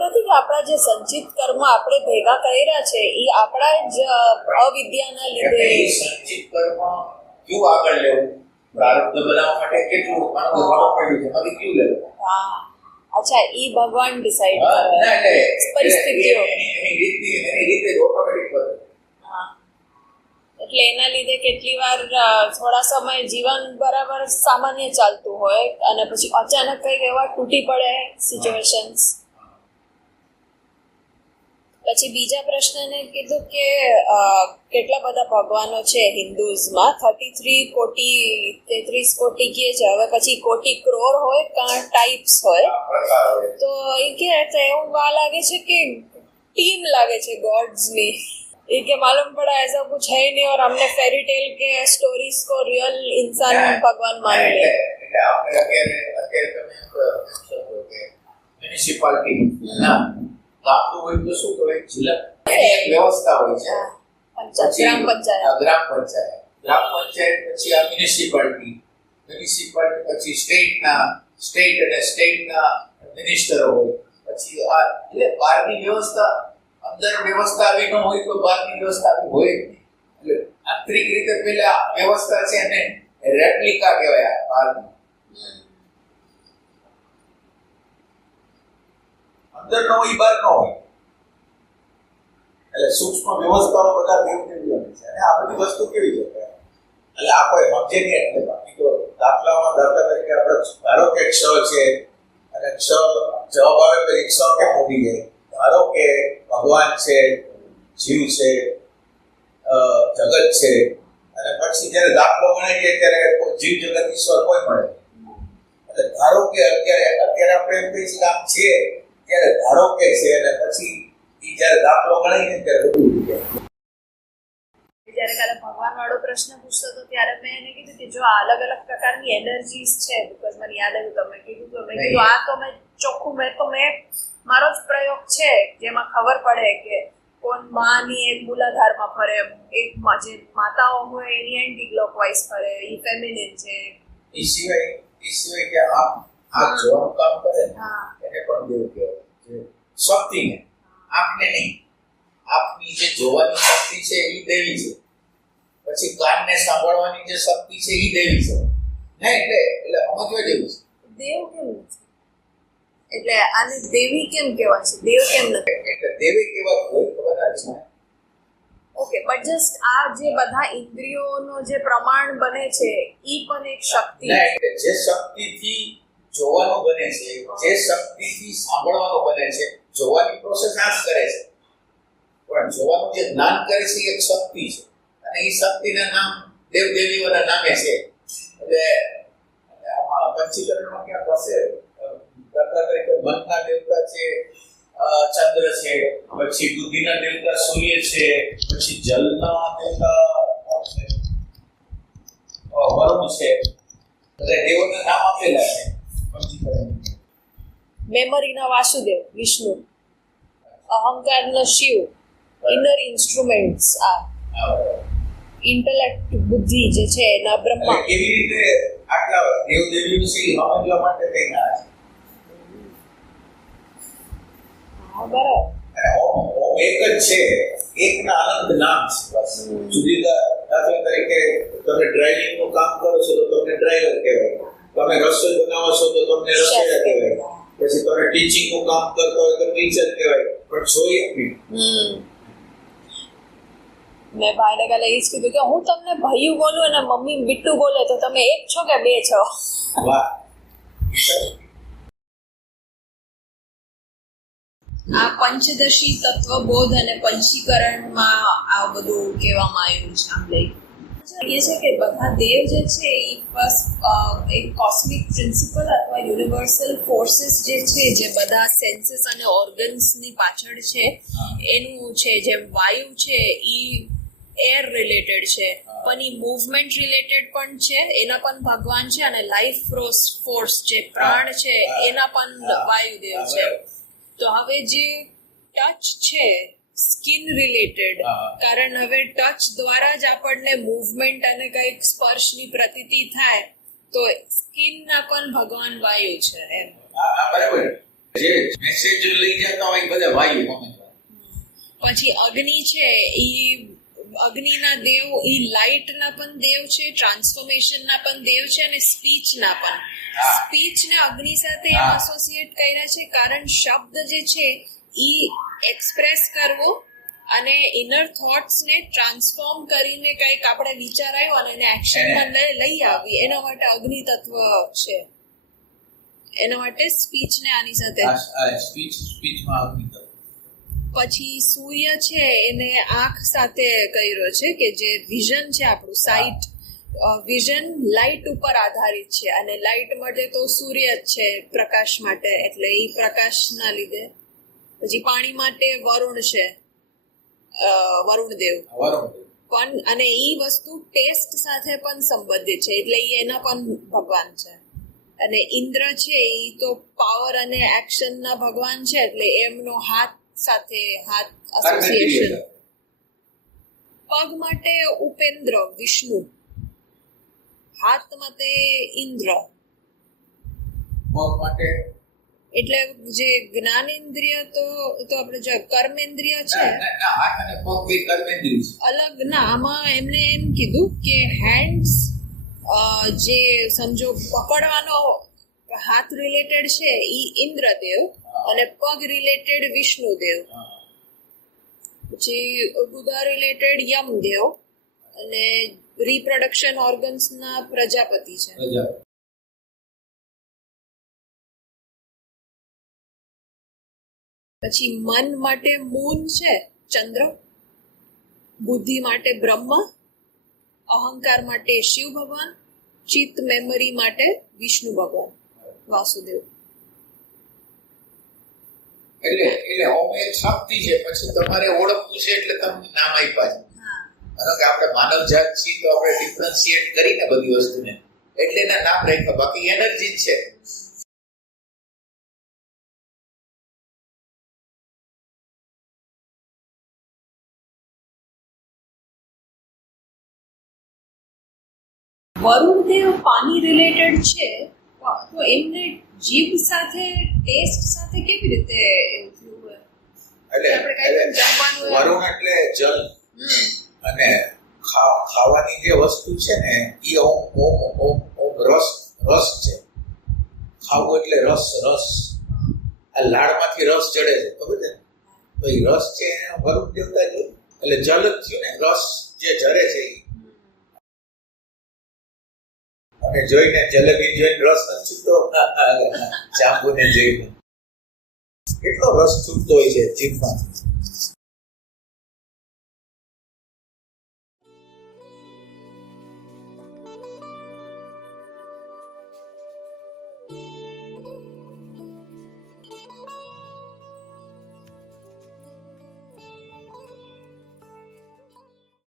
નથી કે આપણા જે સંચિત કર્મ આપણે ભેગા કર્યા છે એ આપણા જ અવિદ્યાના લીધે સંચિત કર્મ ક્યું આગળ લેવું, પ્રારબ્ધ બનાવવા માટે કેટલું અનુભવ પડ્યું છે, હવે ક્યું લેવું? હા, અચ્છા, ઈ ભગવાન ડિસાઈડ કરે પરિસ્થિતિઓ પરિસ્થિતિઓ. એની રીતે ઓટોમેટિક બને. હા, એટલે એના લીધે કેટલી વાર થોડા સમય જીવન બરાબર સામાન્ય ચાલતું હોય અને પછી અચાનક કંઈક એવા તૂટી પડે સિચ્યુએશન્સ. પછી બીજા પ્રશ્નને કીધું કે કેટલા બધા ભગવાનો છે હિન્દુઝમાં, 33 કોટી 33 કોટી કહે છે. હવે પછી કોટી ક્રોર હોય કાં ટાઈપ્સ હોય, તો એ કે એવું લાગે છે કે टीम लागे छे गॉड्स में, ये के मालूम पड़ा ऐसा कुछ है ही नहीं और हमने फेरी टेल के स्टोरीज को रियल इंसान भगवान मान ले. એટલે આપણે અત્યારે તમે મ્યુનિસિપાલિટી ના ગામડું હોય તો શું કહેવાય, જિલ્લા એની એક વ્યવસ્થા હોય છે, ગ્રામ પંચાયત ગ્રામ પંચાયત પછી આ મ્યુનિસિપાલિટી પછી સ્ટેટના મિનિસ્ટર હોય, પછી આ એટલે બહારની વ્યવસ્થા અંદર વ્યવસ્થા આવી ન હોય તો બહારની વ્યવસ્થા આવી હોય જ નહીં. એટલે આંતરિક રીતે પેલા વ્યવસ્થા છે એને રેપ્લિકા કહેવાય. બહારની અંદર ન હોય, બહાર ન હોય, એટલે સૂક્ષ્મ વ્યવસ્થાઓ બધા દેવદેવીઓની છે. અને આ બધી વસ્તુ કેવી છે એટલે આ કોઈ સમજે નહીં. એટલે બાકી તો દાખલા તરીકે આપણે ધારો કે ક્ષ છે અને ક્ષ જવાબ આવે તો ક્ષ કેમ ઉભી જાય? ધારો કે ભગવાન છે, જીવ છે, જગત છે, અને પછી જયારે દાખલો ગણાય ત્યારે જીવ જગત ઈશ્વર કોઈ મળે. એટલે ધારો કે અત્યારે આપણે એમ કહીએ છીએ આમ છે ત્યારે ધારો કે છે, અને પછી ઈ જયારે દાખલો ગણાય ને ત્યારે બધું ઉડી જાય. જ્યારે કાલે ભગવાન વાળો પ્રશ્ન પૂછતો હતો ત્યારે મેં એને કીધું કે જો આ અલગ અલગ પ્રકારની એનર્જીસ છે, બીકોઝ મને યાદ આવ્યું તમે કીધું તો મેં કીધું આ તો મેં ચોખ્ખું મેં મારો જ પ્રયોગ છે જેમાં ખબર પડે કે કોણ માની એક મૂલાધારમાં ફરે, એક જે માતાઓ હોય એની એન્ટી ક્લોકવાઇઝ ફરે, ઈ ફેમિનિન છે. એ સિવાય કે આ જોવાનું કામ કરે ને એને પણ દેવ કહેવાય. શક્તિને, આંખને નહીં, આંખની જે જોવાની શક્તિ છે એ દેવી છે, પછી કાનને સાંભળવાની જે શક્તિ છે એ દેવી છે. ને એટલે સમજવા જેવું છે. દેવ કેમ નથી? એટલે આને દેવી કેમ કહેવાય છે? દેવ કેમ નથી? એટલે દેવી કેવા હોય ખબર છે. ઓકે, બટ જસ્ટ આ જે બધા ઇન્દ્રિયોનો જે પ્રમાણ બને છે ઈ પણ એક શક્તિ. એટલે જે શક્તિથી જોવાનું બને છે, જે શક્તિથી સાંભળવાનું બને છે, જોવાની પ્રોસેસ આ જ કરે છે, પણ જોવાનું જે જ્ઞાન કરે છે એક શક્તિ છે, અને એ શક્તિના નામ દેવદેવીઓના નામે છે. એટલે આમાં પંચીકરણમાં ક્યાં પાસે દાખલા તરીકે મનના દેવતા છે ચંદ્ર છે, પછી બુદ્ધિના દેવતા સૂર્ય છે, પછી જલના દેવતા વરુણ છે. એટલે દેવોના નામ આપેલા છે પંચીકરણ. મેમરીના વાસુદેવ વિષ્ણુ, અહંકારના શિવ, ઇનર ઇન્સ્ટ્રુમેન્ટ્સ આ ઇન્ટેલેક્ટ બુદ્ધિ જે છે એના બ્રહ્મા. કેવી રીતે આટલા દેવદેવીઓ છે સમજવા માટે કઈ ના છે. બરાબર. એક જ છે, એકના અનંત નામ છે. બસ જુદી દાખલા તરીકે તમે ડ્રાઇવિંગ નું કામ કરો છો તો તમને ડ્રાઈવર કહેવાય, તમે રસોઈ બનાવો છો તો તમને રસોઈયા કહેવાય, પછી તમે ટીચિંગ નું કામ કરતો હોય તો ટીચર કહેવાય, પણ છો એક નહીં. મેં ભાઈને કાલે એ જ કીધું કે હું તમને ભાઈયું બોલું અને મમ્મી બિટ્ટુ બોલે તો તમે એક છો કે બે છો? વાહ. આ પંચદશી તત્વબોધ અને પંચીકરણમાં આ બધું કહેવામાં આવ્યું છે. આમ લઈ એ છે કે બધા દેવ જે છે એ બસ એક કોસ્મિક પ્રિન્સિપલ અથવા યુનિવર્સલ ફોર્સીસ જે છે જે બધા સેન્સીસ અને ઓર્ગન્સની પાછળ છે એનું છે. જેમ વાયુ છે એ એર રિલેટેડ છે, પણ એ મૂવમેન્ટ રિલેટેડ પણ છે, એના પણ ભગવાન છે, અને લાઈફ ફોર્સ જે પ્રાણ છે એના પણ વાયુદેવ છે. તો હવે જે ટચ છે સ્કિન રિલેટેડ, કારણ હવે ટચ દ્વારા જ આપણને મૂવમેન્ટ અને કંઈક સ્પર્શની પ્રતીતિ થાય, તો સ્કિનના પણ ભગવાન વાયુ છે એમ. બરાબર. જે મેસેજ લઈ જતા હોય એ બધા વાયુ સમજવા. પછી અગ્નિ છે ઈ અગ્નિના દેવ ઈ લાઇટના પણ દેવ છે, ટ્રાન્સફોર્મેશનના પણ દેવ છે અને સ્પીચના પણ. સ્પીચને અગ્નિ સાથે એસોસિએટ કર્યા છે કારણ શબ્દ જે છે ઈ એક્સપ્રેસ કરવો અને ઇનર થોટ્સને ટ્રાન્સફોર્મ કરીને કંઈક આપણે વિચાર આવ્યો અને એને એક્શનમાં લઈ આવી એના માટે અગ્નિ તત્વ છે. એના માટે સ્પીચને આની સાથે સ્પીચમાં અગ્નિ તત્વ. પછી સૂર્ય છે એને આંખ સાથે કર્યો છે કે જે વિઝન છે આપણું સાઇટ વિઝન લાઇટ ઉપર આધારિત છે અને લાઇટ માટે તો સૂર્ય જ છે પ્રકાશ માટે, એટલે એ પ્રકાશના લીધે. પછી પાણી માટે વરુણ છે, વરુણદેવ પણ, અને એ વસ્તુ ટેસ્ટ સાથે પણ સંબંધિત છે એટલે એના પણ ભગવાન છે. અને ઇન્દ્ર છે એ તો પાવર અને એક્શનના ભગવાન છે એટલે એમનો હાથ સાથે હાથ એસોસિએશન. પગ માટે ઉપેન્દ્ર વિષ્ણુ, હાથ માટે ઇન્દ્ર. પગ માટે એટલે જે જ્ઞાનેન્દ્રિય તો આપણે જો કર્મેન્દ્રિય છે હાથ અને પગ બે કર્મેન્દ્રિય છે અલગ ના. આમાં એમને એમ કીધું કે હેન્ડ્સ જે સમજો પકડવાનો હાથ રિલેટેડ છે ઈ ઇન્દ્રદેવ અને પગ રિલેટેડ વિષ્ણુદેવ. પછી ગુદા રિલેટેડ યમદેવ અને રિપ્રોડક્શન ઓર્ગન્સ ના પ્રજાપતિ છે. પછી મન માટે મૂન છે ચંદ્ર, બુદ્ધિ માટે બ્રહ્મ, અહંકાર માટે શિવ ભગવાન, ચિત્ત મેમરી માટે વિષ્ણુ ભગવાન વાસુદેવ. એટલે ઓમ એક શક્તિ છે. પછી તમારે ઓળખવું છે એટલે તમને નામ આપ્યા છે. કારણ કે આપણે માનવ જાત છીએ તો આપણે ડિફરન્શિએટ કરીને બધી વસ્તુને એટલે એના નામ રાખ્યા, બાકી એનર્જી જ છે. વરુણદેવ પાણી રિલેટેડ છે તો એમને જીભ સાથે ટેસ્ટ સાથે કેવી રીતે એવું થયું? એટલે વરુણ એટલે જલ અને ખાવાની જે વસ્તુ છે ને એ ઓમ રસ છે. ખાવું એટલે રસ. આ લાડમાંથી રસ જડે છે ખબર છે, તો એ રસ છે એને વરુણ દેવતા છે એટલે જલ જ થયું ને, રસ જે જરે છે એ. અને જોઈને જલેબી જોઈને રસ નથી છૂટતો, જાંબુને જોઈને કેટલો રસ છૂટતો હોય છે જીભમાં.